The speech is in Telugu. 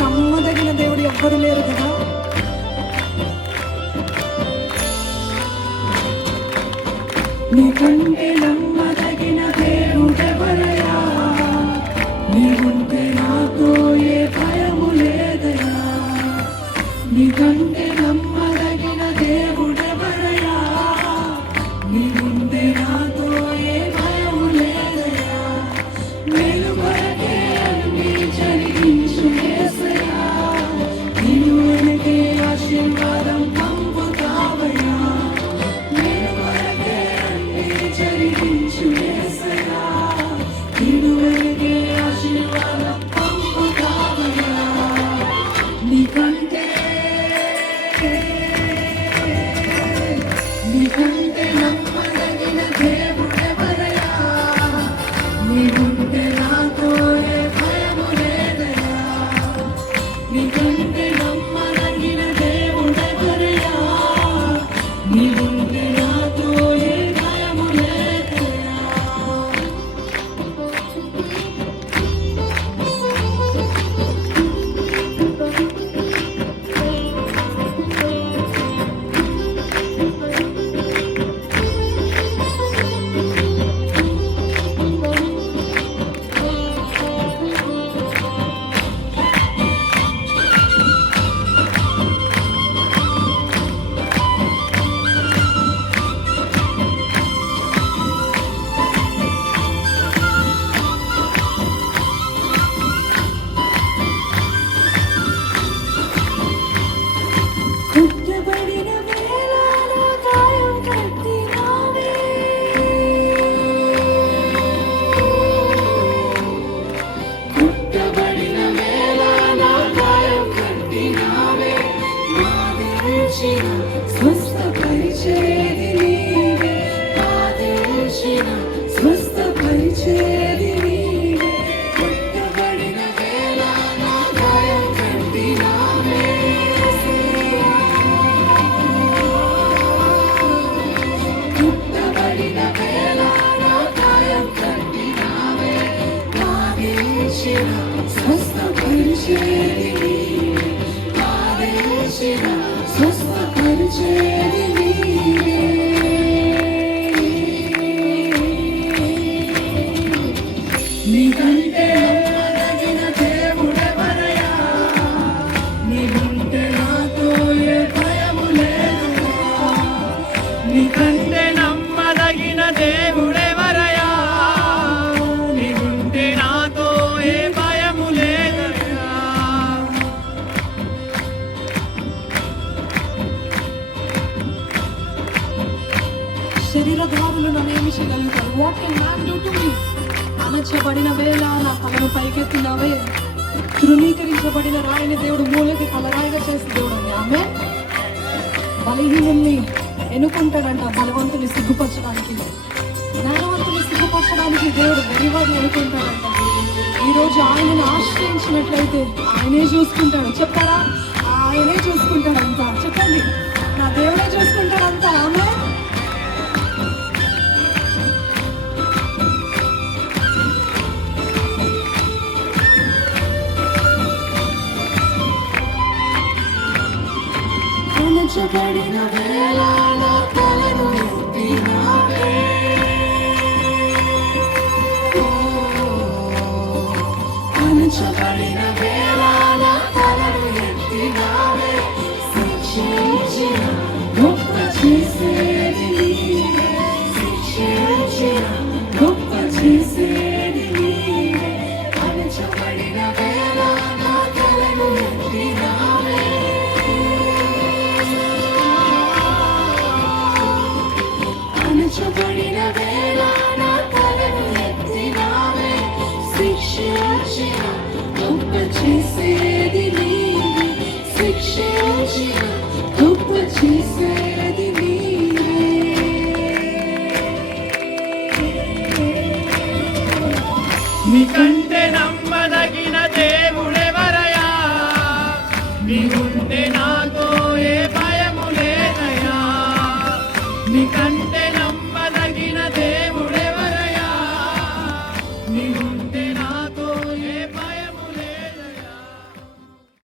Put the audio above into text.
నమ్మదగిన దేవుడు ఎవ్వరు లేరు కదా. నీకంటే నమ్మదగిన దేవుడెవరయ్యా, నీవుంటే నాతో ఏ భయము లేదయ్యా. నీకంటే నమ్మదగిన దేవుడెవరయ్యా, నీవుంటే నాతో ఏ భయము లేదయ్యా. మేలు కొరకే అన్ని జరిగించు యేసయ్యా, నిన్ను వెనకే ఆశీర్వాదం పంపుతావయ్యా. మేలు కొరకే అన్ని జరిగించు యేసయ్యా, నిన్ను వెనకే ఆశీర్వాదం పంపుతావయ్యా. నీకంటే నమ్మదగిన దేవుడెవరయ్యా, నీవుంటే నాతో ఏ భయము లేదయ్యా. నీకంటే నమ్మదగిన దేవుడెవరయ్యా, నీవుంటే నాతో ఏ భయము లేదయ్యా. కుట్టబడిన వేళ నా గాయం కట్టినావే, కుట్టబడిన వేళ నా గాయం కట్టినావే. బాధించిన స్వస్థపరిచేది నీవే, బాధించిన స్వస్థపరిచేది నీవే. కుట్టబడిన వేళ నా గాయం కట్టినావే, కుట్టబడిన వేళ నా గాయం కట్టినావే. బాధించిన స్వస్థపరిచేది నీవే, బాధించిన స్వస్థపరిచేది నీవే. నీకంటే నమ్మదగిన దేవుడెవరయ్యా, నీవుంటే నాతో ఏ భయము లేదయ్యా. నీకంటే నమ్మదగిన దేవుడెవరయ్యా, నీవుంటే నాతో ఏ భయము లేదయ్యా. శరీరధారులు నన్నేమి చేయగలుగుతారు? What can man do to me? అమర్చబడిన వేళ నా తలను పైకెత్తినవే, తృణీకరించబడిన రాయిని దేవుడు మూలకి తలరాయిగా చేసి దేవుడు. ఆమె బలహీనుల్ని ఎన్నుకుంటాడంట, బలవంతుని సిగ్గుపరచడానికి, జ్ఞానవంతుని సిగ్గుపరచడానికి దేవుడు వెలివారిని ఎన్నుకుంటాడంట. ఈరోజు ఆయనను ఆశ్రయించినట్లయితే ఆయనే చూసుకుంటాడు. చెప్తారా? ఆయనే చూసుకుంటాడంట. చెప్పండి, నా దేవుడే చూసుకుంటాడంట. ఆమె అమర్చబడిన వేళ